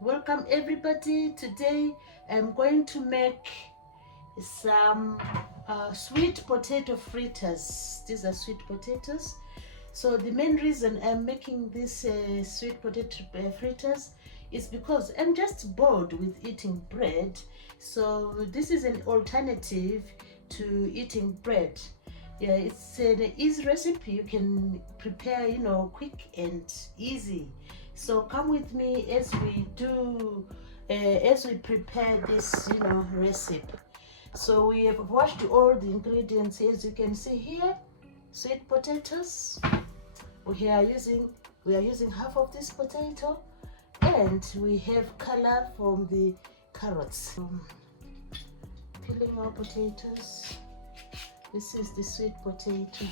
Welcome everybody. Today I'm going to make some sweet potato fritters. These are sweet potatoes. So the main reason I'm making these sweet potato fritters is because I'm just bored with eating bread. So this is an alternative to eating bread. Yeah, it's an easy recipe you can prepare, quick and easy. So come with me as we do, as we prepare this, recipe. So we have washed all the ingredients, as you can see here. Sweet potatoes. We are using half of this potato, and we have color from the carrots. Peeling our potatoes. This is the sweet potato.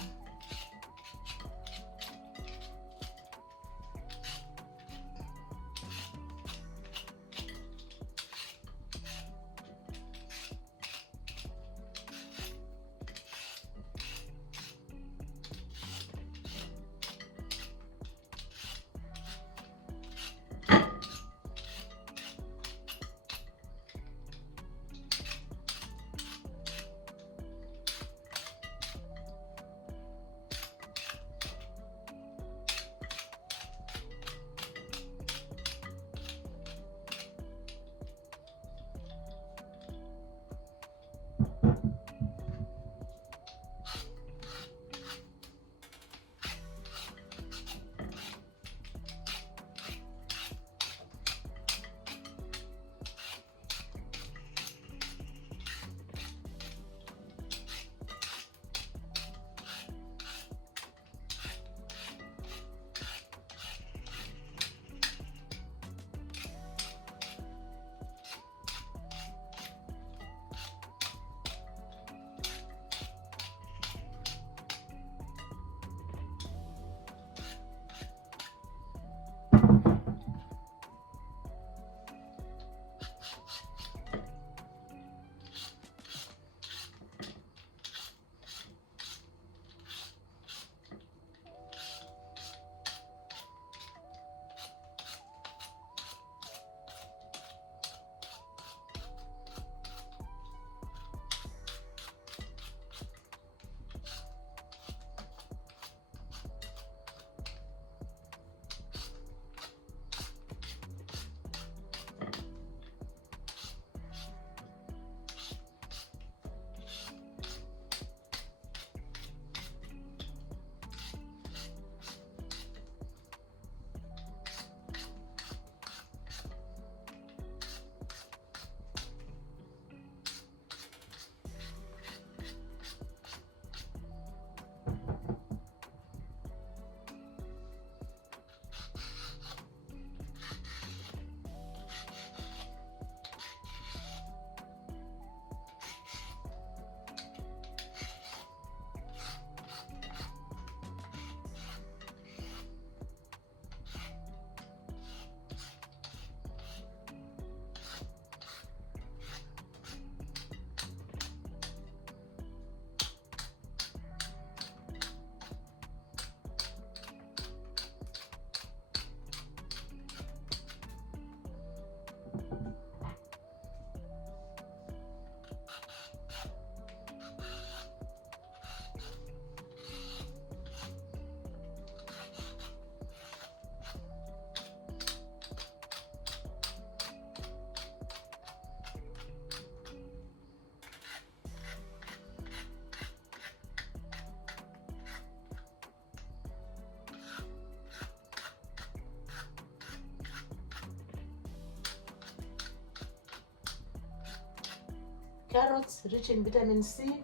Carrots rich in vitamin C,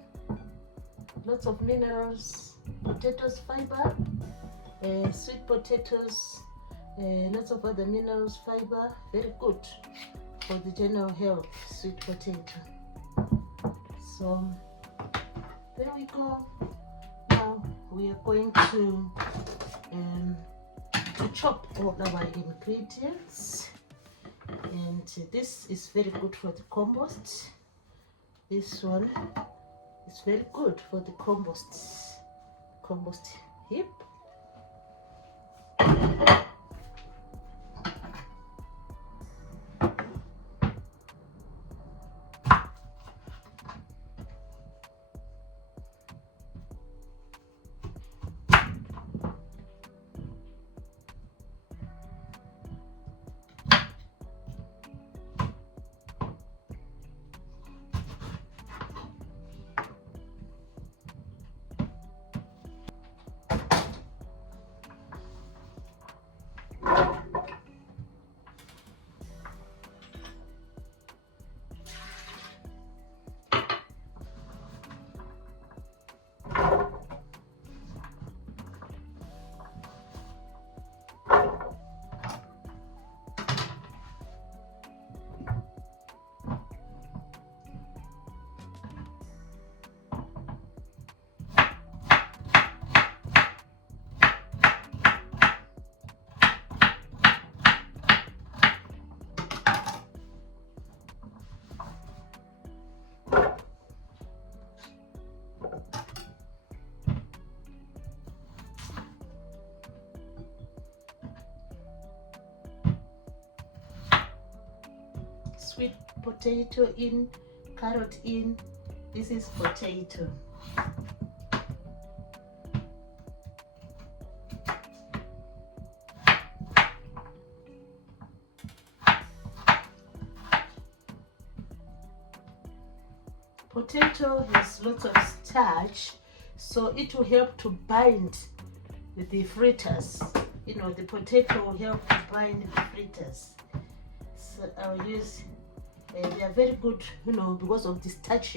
lots of minerals. Potatoes fiber, sweet potatoes, lots of other minerals, fiber, very good for the general health. Sweet potato. So there we go. Now we are going to chop all our ingredients, and this is very good for the compost. This one is very good for the compost heap. sweet potato in, carrot in. This is potato. Potato has lots of starch, so it will help to bind the fritters. You know, the potato will help to bind the fritters. So I'll use, they are very good, you know, because of the starch.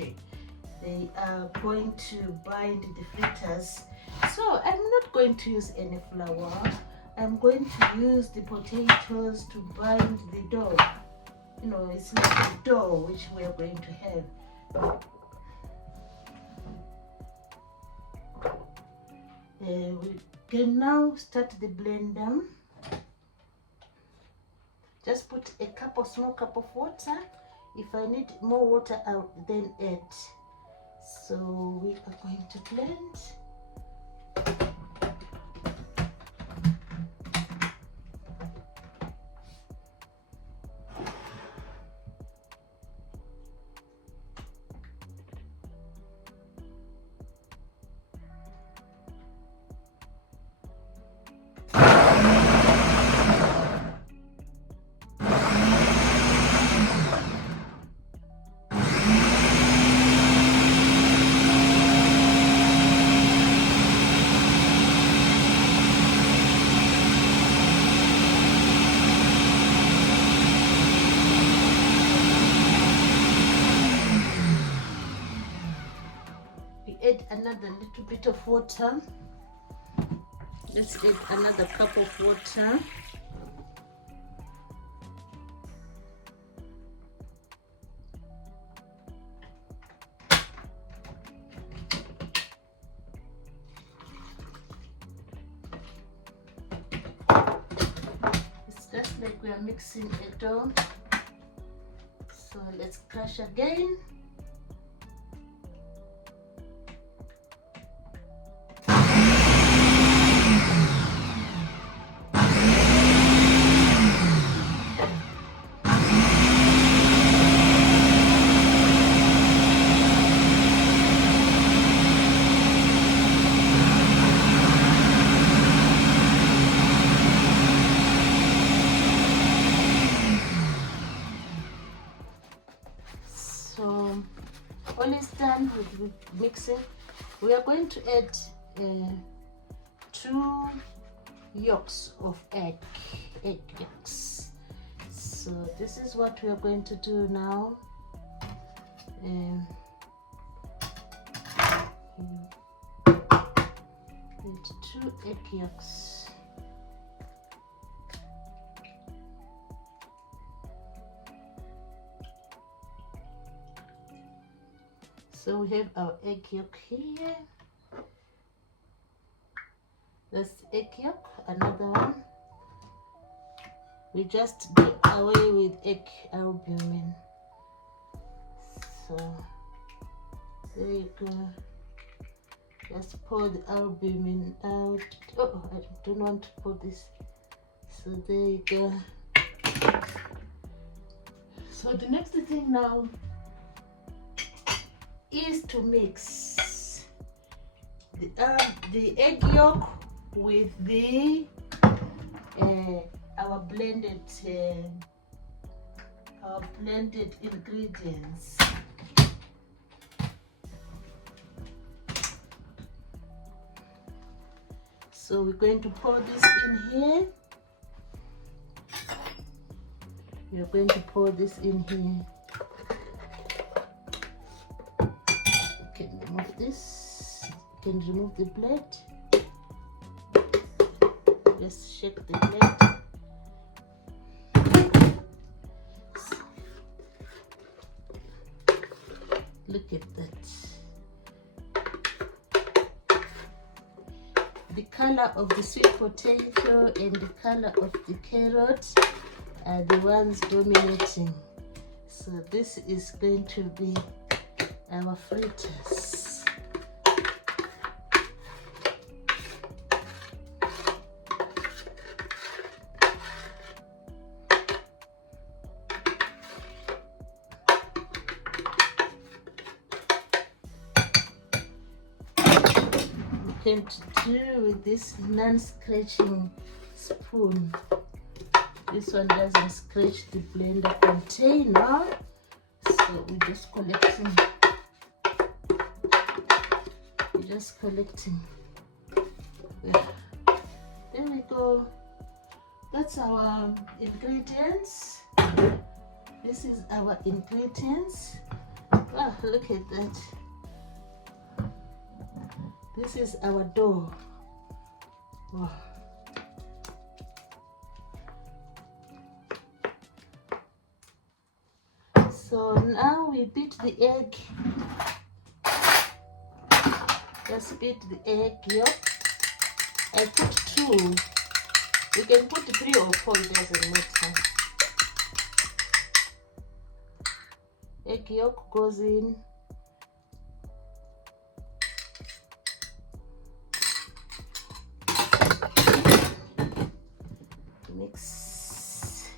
They are going to bind the fritters. So I'm not going to use any flour. I'm going to use the potatoes to bind the dough. You know, it's like a dough which we are going to have. We can now start the blender. Just put a small cup of water. If I need more water, I'll then add. So we are going to blend. Add another little bit of water. Let's add another cup of water. It's just like we are mixing a dough. So let's crush again. So when it's done with mixing, we are going to add 2 yolks of egg yolks. So this is what we are going to do now. Add 2 egg yolks. So we have our egg yolk here. That's egg yolk, another one. We just do away with egg albumin. So there you go. Just pour the albumin out. Oh, I don't want to pour this. So there you go. So the next thing now is to mix the egg yolk with the our blended ingredients. So we're going to pour this in here. We are going to pour this in here. You can remove this. You can remove the blade. Just shake the blade. Look at that. The color of the sweet potato and the color of the carrot are the ones dominating. So this is going to be our fritters. going to do with this non-scratching spoon. This one doesn't scratch the blender container, so we're just collecting. Yeah. There we go. That's our ingredients. This is our ingredients. Oh, look at that. This is our dough. Wow. So now we beat the egg. Just beat the egg yolk. I put 2. You can put 3 or 4, it doesn't matter. Egg yolk goes in. Mix.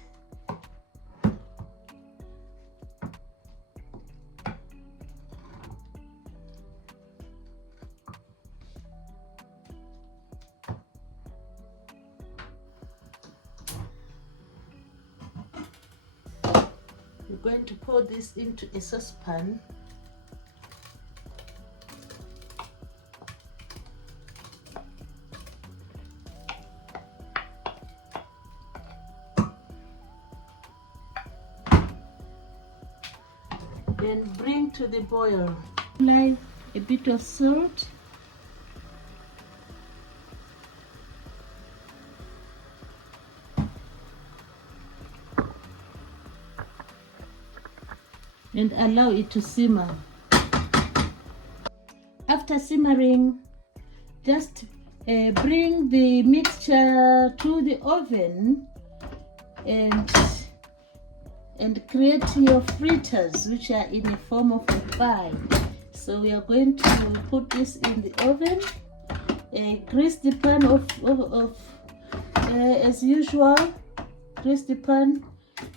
We're going to pour this into a saucepan. Then bring to the boil. Apply a bit of salt. And allow it to simmer. After simmering, just bring the mixture to the oven and create your fritters, which are in the form of a pie. So we are going to put this in the oven. Grease the pan as usual. Grease the pan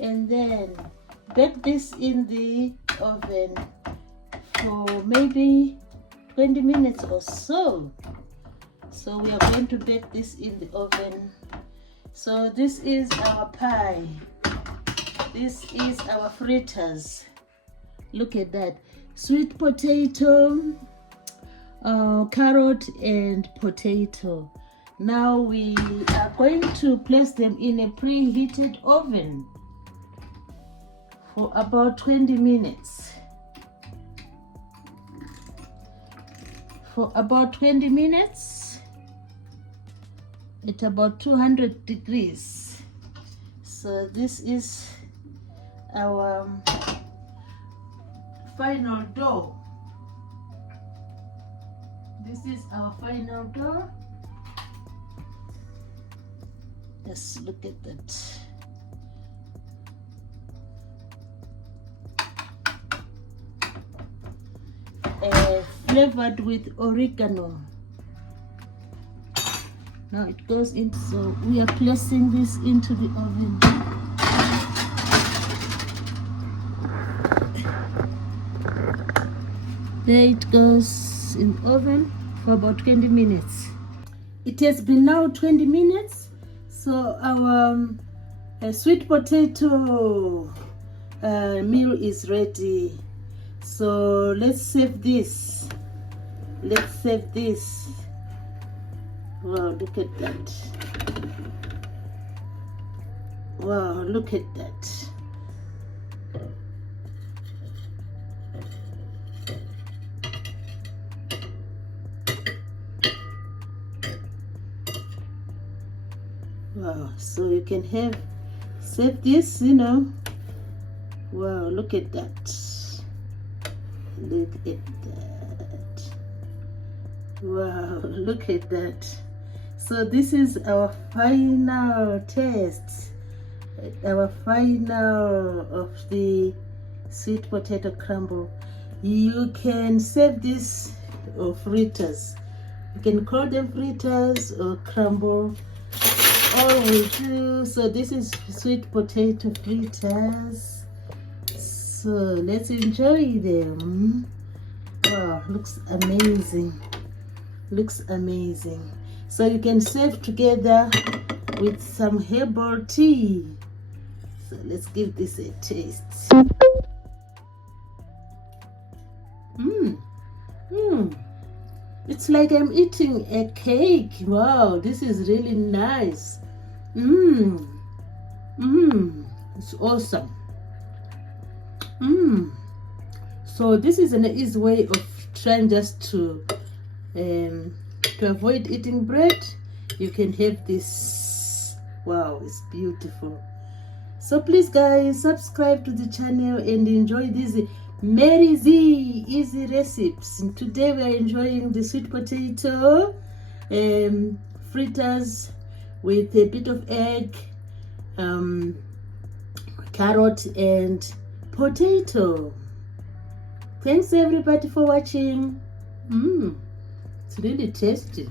and then bake this in the oven for maybe 20 minutes or so. So we are going to bake this in the oven. So this is our pie. This is our fritters. Look at that. Sweet potato, carrot and potato. Now we are going to place them in a preheated oven for about 20 minutes. For about 20 minutes at about 200 degrees. So this is our final dough. This is our final dough. Just look at that. Flavored with oregano. Now it goes in, so we are placing this into the oven. There it goes in the oven for about 20 minutes. It has been now 20 minutes, so our sweet potato meal is ready. So let's save this. Let's save this. Wow, look at that. Wow, look at that. Wow, so you can save this, you know. Wow, look at that. Look at that. Wow, look at that. So this is our final taste, our final of the sweet potato crumble. You can serve this or fritters. You can call them fritters or crumble. All we do. So this is sweet potato fritters. So let's enjoy them. Wow, looks amazing. Looks amazing. So you can serve together with some herbal tea. So let's give this a taste. It's like I'm eating a cake. Wow, this is really nice. It's awesome. So this is an easy way of trying just to avoid eating bread. You can have this. Wow, it's beautiful. So please guys, subscribe to the channel and enjoy these Mary Z easy recipes. And today we are enjoying the sweet potato fritters with a bit of egg, carrot and potato. Thanks everybody for watching. It's really tasty.